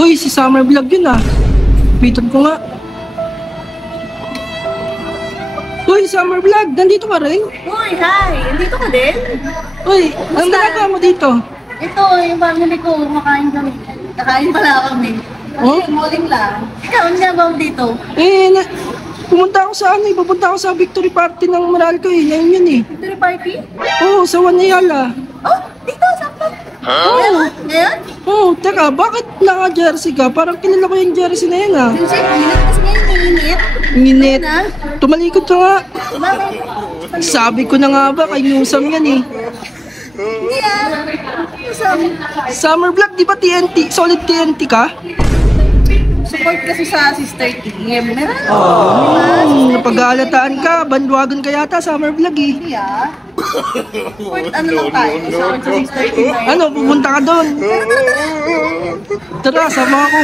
Uy, si Summer Vlog yun ah. Biton ko nga. Uy, Summer Vlog, nandito ka rin? Uy, hi! Nandito ka din? Uy, ang ginagawa mo dito? Ito, yung family ko, kumakain kami. Kakain pala kami. Oh? Morning lang. Ikaw, ano nga ba mo dito? Pumunta ako sa pupunta ako sa victory party ng Meralco eh. Ngayon yun eh. Victory party? Oo, sa Wanayala. Oh, dito, sakto. Ngayon? Oo, teka, bakit naka-jersey ka? Parang kilala ko yung jersey na yun ah. Kasi init kasi ngayon, init. Nginit. Na? Tumalikod ka nga. Bakit? Sabi ko na nga ba, kay Newsam yan eh. Hindi ah. Summer Vlog, di ba TNT? Solid TNT ka? Support kasi sa Sister Team. Meron. Napag-aalataan ka, bandwagon ka yata, Summer Vlog eh. Hindi ah. Support ano lang tayo. Support sa Sister Team na yun. Ano, pupunta ka doon? Tara, sama ako.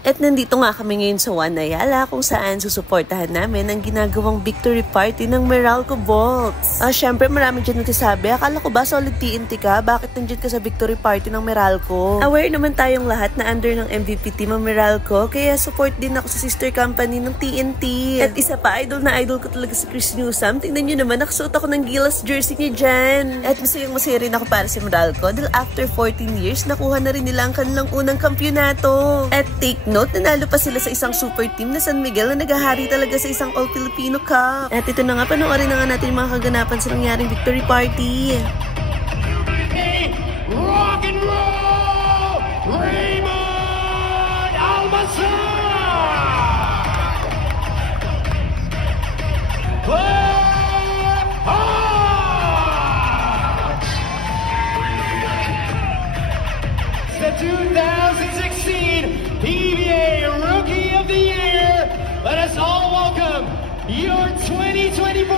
At nandito nga kami ngayon sa Wanayala kung saan susuportahan namin ang ginagawang victory party ng Meralco Bolts. Syempre marami dyan nagsasabi, akala ko ba solid TNT ka? Bakit nandyan ka sa victory party ng Meralco? Aware naman tayong lahat na under ng MVP team ang Meralco, kaya support din ako sa sister company ng TNT. At isa pa, idol na idol ko talaga si Chris Newsam. Tingnan nyo naman, nakasuot ako ng Gilas jersey niya dyan. At masaya rin ako para sa Meralco dahil after 14 years, nakuha na rin nila ang kanilang unang kampyonato. At take note, nanalo pa sila sa isang super team na San Miguel na naghahari talaga sa isang All-Filipino Cup. At ito na nga, panoorin na nga natin yung mga kaganapan sa nangyaring victory party. Rock and roll! Raymond Almazar! The 2016 PBA Rookie of the Year. Let us all welcome your 2024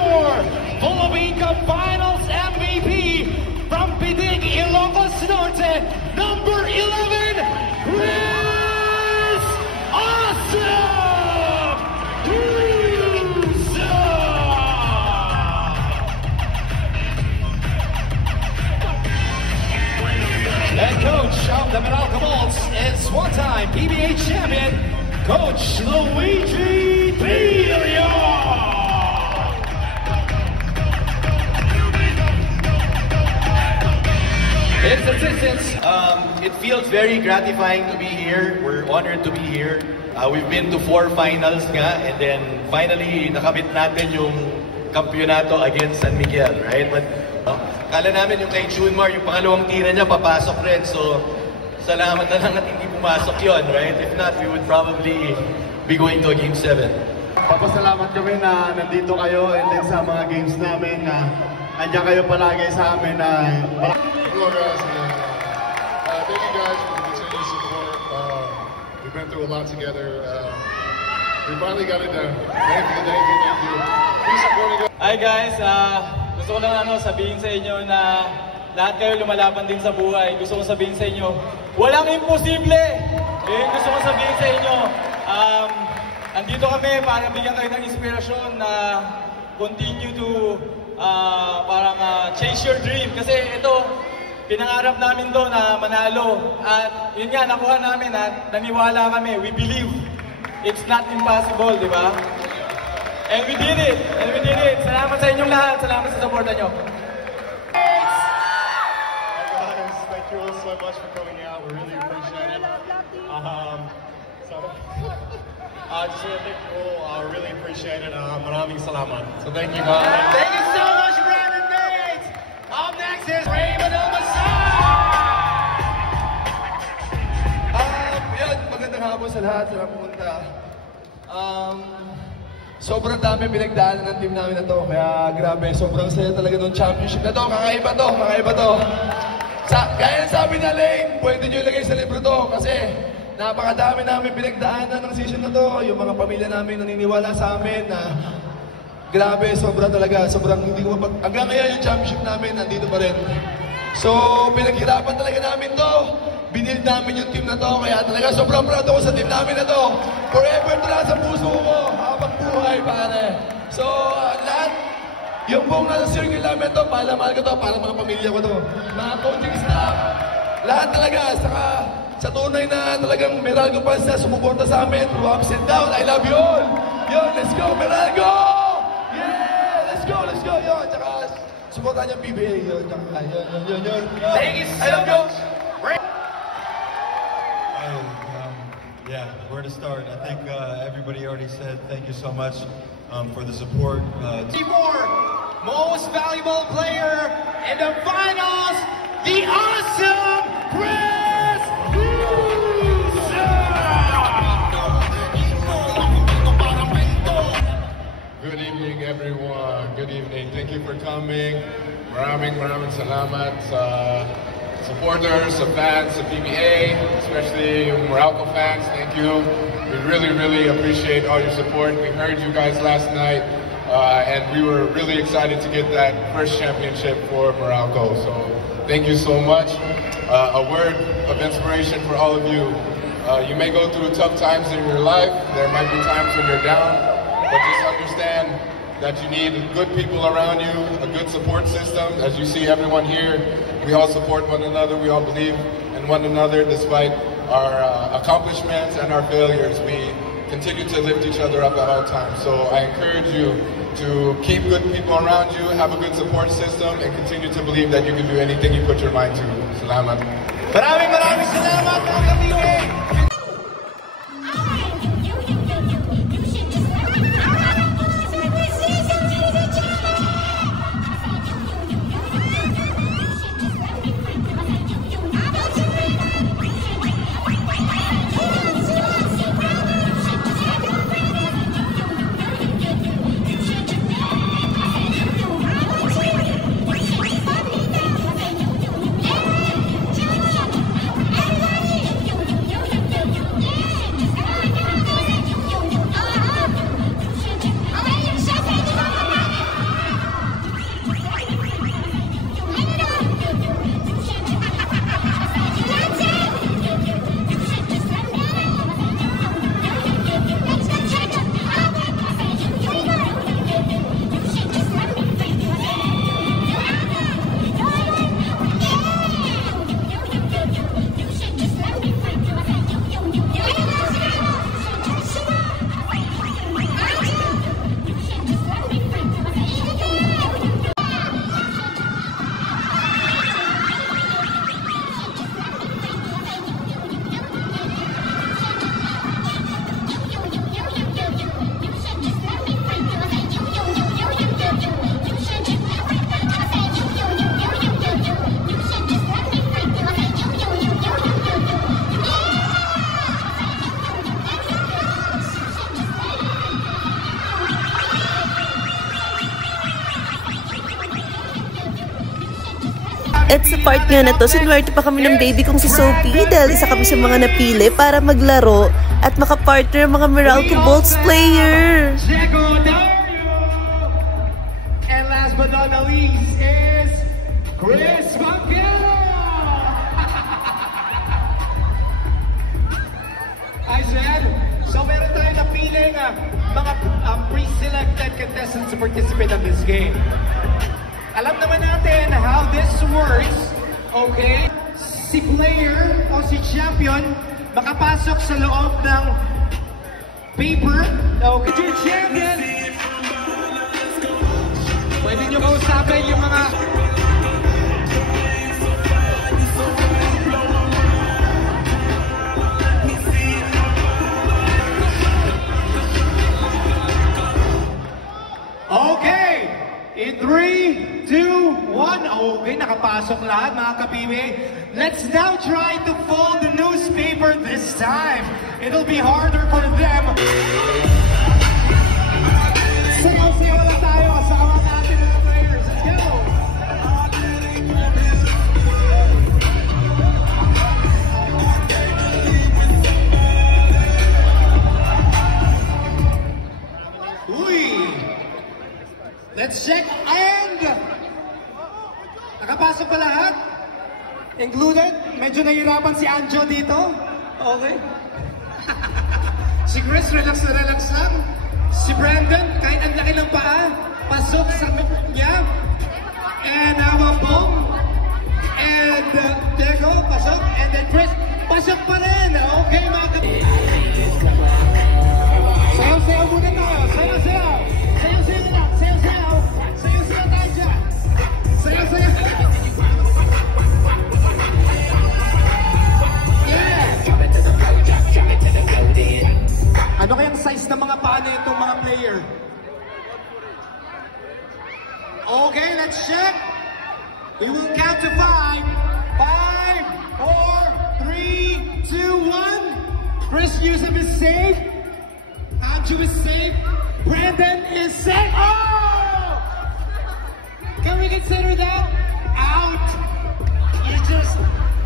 Philippine Cup Finals MVP from Pidig, Ilocos Norte, number 11, Chris Awesome Newsam! And coach of the Meralco Bolts is one-time PBA champion, Coach Luigi Pilio. Its assistants, it feels very gratifying to be here. We're honored to be here. We've been to 4 finals nga, and then finally nakabit natin yung kampyonato against San Miguel, right? But kala namin yung kay Junmar, yung pangalawang tira niya, papasok rin. So, salamat na lang at hindi pumasok yun, right? If not, we would probably be going to a Game 7. Papasalamat kami na nandito kayo and then sa mga games namin na andyan kayo palagi sa amin na... Hello guys, thank you guys for the continued support. We've been through a lot together. We finally got it done. Thank you, thank you, thank you. Keep supporting us. Hi guys, gusto ko lang sabihin sa inyo na lahat kayo lumalaban din sa buhay. Gusto ko sabihin sa inyo, walang imposible! Gusto ko sabihin sa inyo, andito kami para bigyan kayo ng inspirasyon na continue to chase your dream. Kasi ito, pinangarap namin to na manalo. At yun nga, nakuha namin at naniwala kami. We believe it's not impossible, di ba? And we did it! And we did it! Salamat sa inyong lahat. Salamat sa supporta nyo. Hey guys, thank you all so much for coming out. We really appreciate it. Just want to thank you all. Really appreciate it. Maraming salamat. So thank you guys. Thank you so much, Brandon Bates! Up next is Raymond Almazar! Yan, magandang hapon sa lahat sa pumunta. Sobrang dami pinagdaanan ng team namin na to, kaya grabe, sobrang saya talaga ng championship na to. Kakaiba to, kakaiba to. Gaya ng sabi na Lane, pwede nyo ilagay sa libro to kasi napakadami namin pinagdaanan ng season na to. Yung mga pamilya namin naniniwala sa amin na grabe, sobra talaga, sobrang hindi ko hanggang ngayon yung championship namin, nandito pa rin. So, pinaghirapan talaga namin to. Binild namin yung team na to, kaya talaga sobrang proud ako sa team namin na to. Forever to lang sa puso ko, habang buhay pare. So, lahat, yung buong nasa circle namin to, mahal ko to, para mga pamilya ko to. Mga coaching staff, lahat talaga, saka sa tunay na talagang Meralco fans na sumuporta sa amin through ups and downs. I love you all! Yun, let's go Meralco! Yeah! Let's go! Yun, tsaka supportan niya PBA. Yun, tsaka yun. Thank you so much! Yeah, where to start? I think everybody already said thank you so much for the support. Most valuable player in the finals, the awesome Chris Russo! Good evening, everyone. Good evening. Thank you for coming. Maraming salamat sa supporters, sa fans, sa PBA, especially yung Meralco fans. Thank you. We really appreciate all your support. We heard you guys last night, and we were really excited to get that first championship for Meralco. So thank you so much. A word of inspiration for all of you. You may go through tough times in your life. There might be times when you're down, but just understand that you need good people around you, a good support system. As you see everyone here, we all support one another, we all believe in one another despite our accomplishments and our failures. We continue to lift each other up at all times. So I encourage you to keep good people around you, have a good support system, and continue to believe that you can do anything you put your mind to. Salamat. Maraming salamat mga kapibig! At sa part nga na to, sinwerte pa kami ng baby kong si Sophie dahil isa kami sa mga napili para maglaro at makapartner mga Meralco Bolts player. And last but not the least is Chris Vaquero! I said, so meron tayong napiling mga pre-selected contestants to participate in this game. Alam naman natin how this works, okay? Si player o si champion makapasok sa loob ng paper, okay? Your champion! Pwede nyo kausapin yung mga... Okay! In 3, 2, 1. Okay, nakapasok lahat mga kabibi. Let's now try to fold the newspaper this time. It'll be harder for them. Sayaw-sayaw lang tayo. Kasama natin mga players. Let's go! Uy! Let's check and nakapasok pa lahat? Included? Medyo nahihirapan si Anjo dito. Okay. Si Chris, relax na relax lang. Si Brandon, kahit ang laki ng paa, pasok sa niya. And Bong. And Diego, pasok. And then Chris, pasok pa rin. Okay, mga kapatid. Sayaw-sayaw muna tayo. Sayaw-sayaw. Sayaw-sayaw lang. Sayaw-sayaw. Sayaw-sayaw tayo dyan. Sayaw-sayaw. Ano kayang size ng mga paa na itong mga player? Okay, let's check. We will count to 5. 5, 4, 3, 2, 1. Chris Newsom is safe. Andrew is safe. Brandon is safe. Oh! Can we consider that? Out. You just...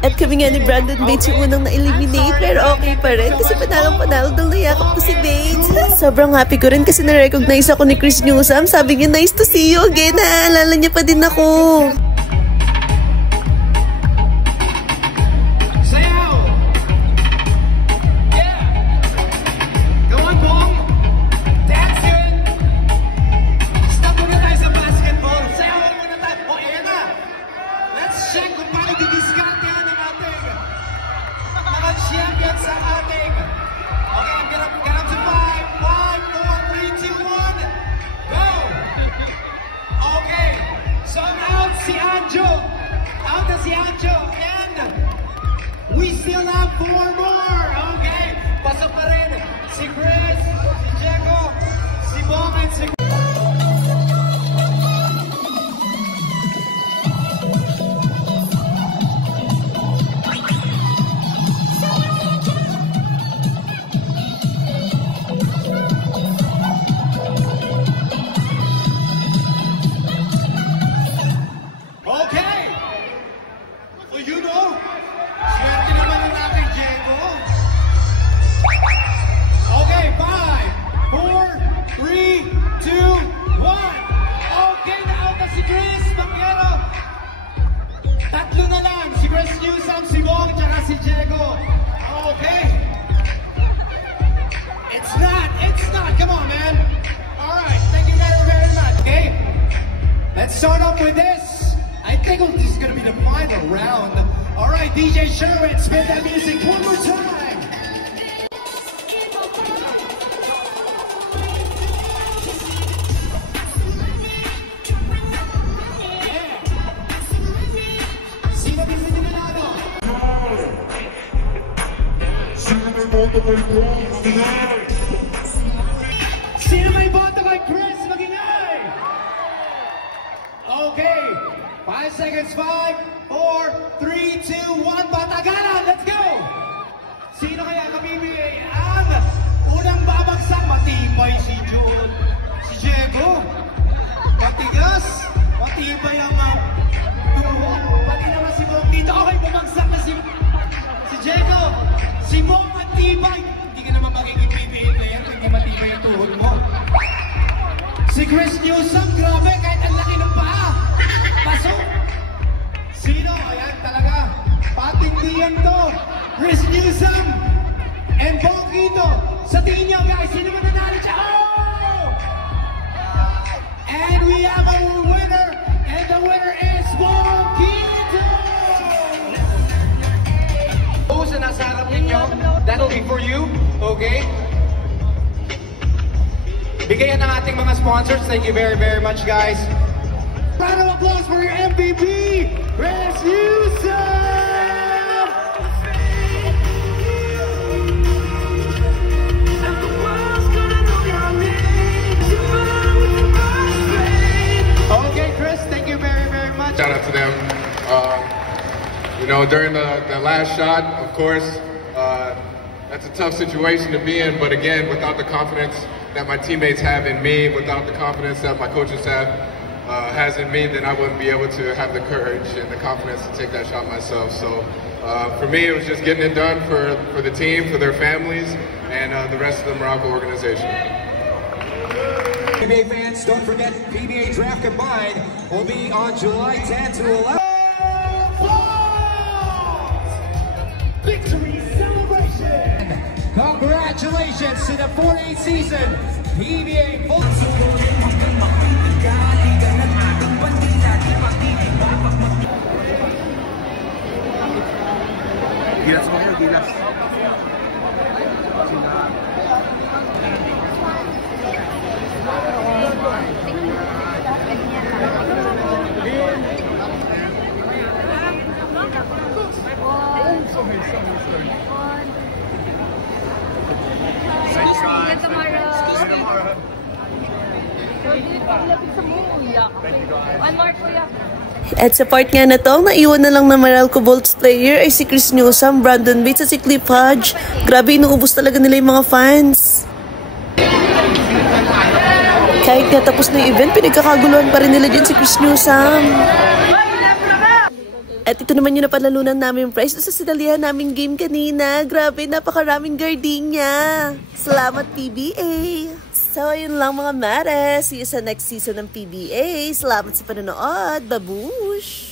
At kami nga ni Brandon Bates yung unang na-eliminate, pero okay pa rin kasi panalo daw nayakap ko si Bates. Sobrang happy ko rin kasi na-recognize ako ni Chris Newsom. Sabi niya, nice to see you again. Naalala niya pa din ako. We still have 4 more. Okay. Pasok pa rin si Chris, si Diego, si Bong, and si... Okay. Well, you know, swerte naman yung ating Diego. Okay, 5, 4, 3, 2, 1. Okay, na-out na si Chris Banquero. Tatlo na lang, si Chris Newsom, si Bong, tsaka si Diego. Okay. It's not. Come on, man. All right, thank you very, very much. Okay, let's start off with this. I think this is going to be the final round. All right, DJ Sherwin, spin that music one more time. Yeah. Sino pinagpapalado? Sino may boto kay Chris Maginay? Okay. 5 seconds, 5, 4, 3, 2, 1, Batagalan, let's go! Sino kaya kabibigay ang unang babagsak? Matibay si Jude. Si Diego. Matigas. Matibay ang tuhod. Pati naman si Bong dito. Okay, bumagsak na si Diego. Si Bong matibay. Hindi ka naman magiging PBA player kung hindi matibay ang tuhod mo. Si Chris Newsom, grabe, kahit ang laki ng paa. Pasok! Sino? Ayan talaga. Patindihan to. Chris Newsom and Bongito. Sa tingin nyo, guys, sino ba nanalo siya? Oh! And we have our winner. And the winner is Bongito! Those na nasa harap ninyo, that'll be for you. Okay? Bigayan ng ating mga sponsors. Thank you very, very much, guys. Round of applause for your MVP, Chris Newsom! Okay, Chris, thank you very, very much. Shout out to them. You know, during the last shot, of course, that's a tough situation to be in, but again, without the confidence that my teammates have in me, without the confidence that my coaches has in me, then I wouldn't be able to have the courage and the confidence to take that shot myself. So for me, it was just getting it done for the team, for their families, and the rest of the Morocco organization. PBA fans, don't forget PBA Draft Combined will be on July 10 to 11. Victory celebration! Congratulations to the 48th season PBA Full. Gilas mo kayo, gilas. At sa part nga na to, naiwan na lang na Meralco Bolts player ay si Chris Newsome, Brandon Bates at si Cliff Hodge. Grabe, inuubos talaga nila yung mga fans. Kahit nga tapos na yung event, pinagkakaguluhan pa rin nila dyan si Chris Newsome. At ito naman yung napalalunan namin prize sa sinalihan naming game kanina. Grabe, napakaraming gardenia. Salamat PBA! So, ayun lang mga mares. See you sa next season ng PBA. Salamat sa panonood. Babush!